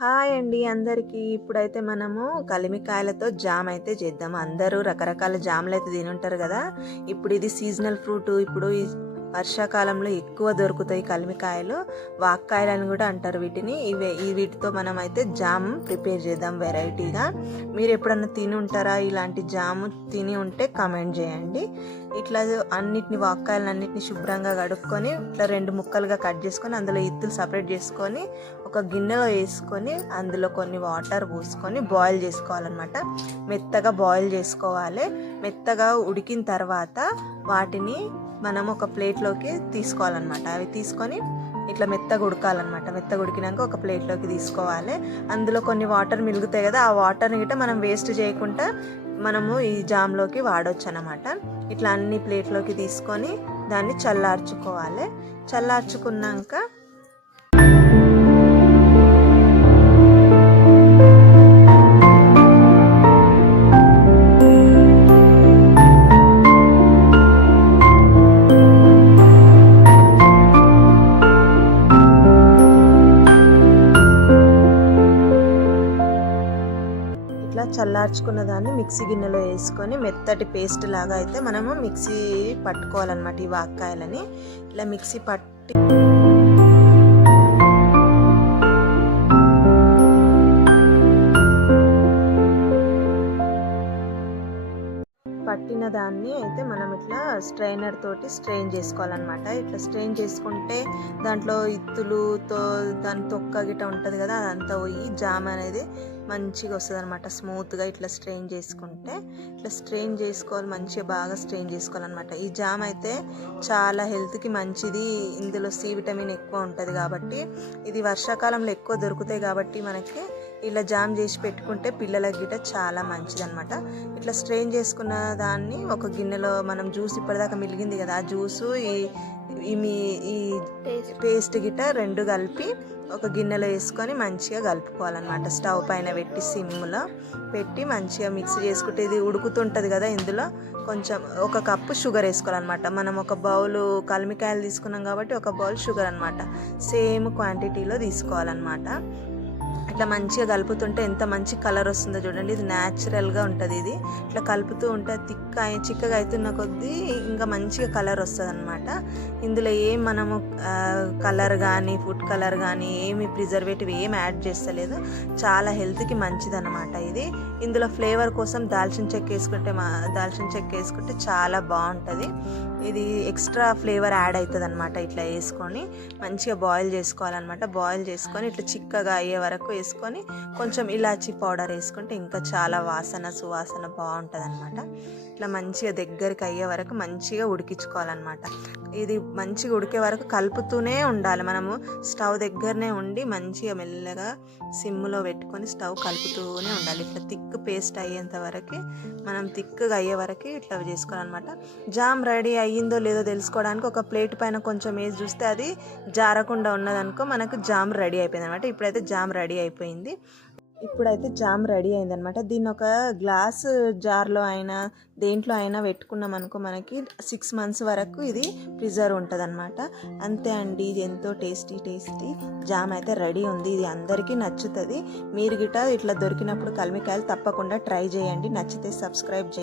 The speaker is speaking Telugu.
హాయ్ అండి అందరికీ. ఇప్పుడైతే మనము కలిమికాయలతో జామ్ అయితే చేద్దాం. అందరూ రకరకాల జామ్లు అయితే తినుంటారు కదా. ఇప్పుడు ఇది సీజనల్ ఫ్రూట్ ఇప్పుడు ఈ వర్షాకాలంలో ఎక్కువ దొరుకుతాయి కలిమికాయలు. వాక్కాయలు అని కూడా అంటారు వీటిని. ఇవే ఈ వీటితో మనం అయితే జామ్ ప్రిపేర్ చేద్దాం వెరైటీగా. మీరు ఎప్పుడన్నా తిని ఉంటారా? ఇలాంటి జాము తిని ఉంటే కమెంట్ చేయండి. ఇట్లా అన్నిటిని వాక్కాయలను అన్నిటిని శుభ్రంగా కడుక్కొని ఇట్లా రెండు ముక్కలుగా కట్ చేసుకొని అందులో ఇత్తులు సపరేట్ చేసుకొని ఒక గిన్నెలో వేసుకొని అందులో కొన్ని వాటర్ పోసుకొని బాయిల్ చేసుకోవాలన్నమాట. మెత్తగా బాయిల్ చేసుకోవాలి. మెత్తగా ఉడికిన తర్వాత వాటిని మనం ఒక ప్లేట్లోకి తీసుకోవాలన్నమాట. అవి తీసుకొని ఇట్లా మెత్తగా ఉడకాలన్నమాట. మెత్తగా ఉడికినాక ఒక ప్లేట్లోకి తీసుకోవాలి. అందులో కొన్ని వాటర్ మిలుగుతాయి కదా ఆ వాటర్ని గిట్ట మనం వేస్ట్ చేయకుండా మనము ఈ జామ్లోకి వాడవచ్చు అనమాట ఇట్లా అన్ని ప్లేట్లోకి తీసుకొని దాన్ని చల్లార్చుకోవాలి. చల్లార్చుకున్నాక చల్లార్చుకున్న దాన్ని మిక్సీ గిన్నెలో వేసుకొని మెత్తటి పేస్ట్ లాగా అయితే మనము మిక్సీ పట్టుకోవాలన్నమాట ఈ వాక్కాయలని. ఇలా మిక్సీ పట్టి పట్టిన దాన్ని అయితే మనం ఇట్లా స్ట్రైనర్ తోటి స్ట్రెయిన్ చేసుకోవాలన్నమాట. ఇట్లా స్ట్రెయిన్ చేసుకుంటే దాంట్లో ఇత్తులుతో దాని తొక్క గిట్ట ఉంటుంది కదా అదంతా పోయి జామ్ అనేది మంచిగా వస్తుంది అనమాట స్మూత్గా ఇట్లా స్ట్రెయిన్ చేసుకుంటే ఇట్లా స్ట్రెయిన్ చేసుకోవాలి మంచిగా బాగా స్ట్రెయిన్ చేసుకోవాలన్నమాట. ఈ జామ్ అయితే చాలా హెల్త్కి మంచిది. ఇందులో సి విటమిన్ ఎక్కువ ఉంటుంది కాబట్టి ఇది వర్షాకాలంలో ఎక్కువ దొరుకుతాయి కాబట్టి మనకి ఇలా జామ్ చేసి పెట్టుకుంటే పిల్లలకి గిట్ట చాలా మంచిది అనమాట ఇట్లా స్ట్రెయిన్ చేసుకున్న దాన్ని ఒక గిన్నెలో మనం జ్యూస్ ఇప్పటిదాకా మిలిగింది కదా ఆ జ్యూసు ఈ ఈ మీ ఈ పేస్ట్. గిట్ట రెండు కలిపి ఒక గిన్నెలో వేసుకొని మంచిగా కలుపుకోవాలన్నమాట. స్టవ్ పైన పెట్టి సిమ్లో పెట్టి మంచిగా మిక్స్ చేసుకుంటే ఇది ఉడుకుతుంటుంది కదా ఇందులో. కొంచెం ఒక కప్పు షుగర్ వేసుకోవాలన్నమాట. మనం ఒక బౌల్ కలిమికాయలు తీసుకున్నాం కాబట్టి ఒక బౌల్ షుగర్ అనమాట సేమ్ క్వాంటిటీలో తీసుకోవాలన్నమాట. ఇట్లా మంచిగా కలుపుతుంటే ఎంత మంచి కలర్ వస్తుందో చూడండి. ఇది న్యాచురల్గా ఉంటుంది ఇది. ఇట్లా కలుపుతూ ఉంటే తిక్క చిక్కగా అవుతున్న కొద్దీ ఇంకా మంచిగా కలర్ వస్తుంది అనమాట ఇందులో ఏం మనము కలర్ కానీ ఫుడ్ కలర్ కానీ ఏమి ప్రిజర్వేటివ్ ఏం యాడ్ చేస్తలేదు. చాలా హెల్త్కి మంచిది అనమాట ఇది. ఇందులో ఫ్లేవర్ కోసం దాల్చిన చెక్క వేసుకుంటే మా దాల్చిన చెక్క వేసుకుంటే చాలా బాగుంటుంది. ఇది ఎక్స్ట్రా ఫ్లేవర్ యాడ్ అవుతుంది అనమాట ఇట్లా వేసుకొని మంచిగా బాయిల్ చేసుకోవాలన్నమాట. బాయిల్ చేసుకొని ఇట్లా చిక్కగా అయ్యే వరకు వేసుకొని కొంచెం ఇలాచీ పౌడర్ వేసుకుంటే ఇంకా చాలా వాసన సువాసన బాగుంటుంది అనమాట ఇట్లా మంచిగా దగ్గరికి అయ్యే వరకు మంచిగా ఉడికించుకోవాలన్నమాట. ఇది మంచిగా ఉడికే వరకు కలుపుతూనే ఉండాలి. మనము స్టవ్ దగ్గరనే ఉండి మంచిగా మెల్లగా సిమ్లో పెట్టుకొని స్టవ్ కలుపుతూనే ఉండాలి. ఇట్లా థిక్ పేస్ట్ అయ్యేంత వరకు మనం థిక్గా అయ్యే వరకు ఇట్లా చేసుకోవాలన్నమాట. జామ్ రెడీ అయ్యిందో లేదో తెలుసుకోవడానికి ఒక ప్లేట్ పైన కొంచెం వేసి చూస్తే అది జారకుండా ఉన్నదనుకో మనకు జామ్ రెడీ అయిపోయింది అనమాట ఇప్పుడైతే జామ్ రెడీ అయిపోయింది. ఇప్పుడైతే జామ్ రెడీ అయిందనమాట దీన్ని ఒక గ్లాస్ జార్లో అయినా దేంట్లో అయినా పెట్టుకున్నాం అనుకో మనకి సిక్స్ మంత్స్ వరకు ఇది ప్రిజర్వ్ ఉంటుంది అనమాట అంతే అండి ఇది ఎంతో టేస్టీ టేస్టీ. జామ్ అయితే రెడీ ఉంది. ఇది అందరికీ నచ్చుతుంది. మీరు గిట ఇట్లా దొరికినప్పుడు కలిమికాయలు తప్పకుండా ట్రై చేయండి. నచ్చితే సబ్స్క్రైబ్ చేయండి.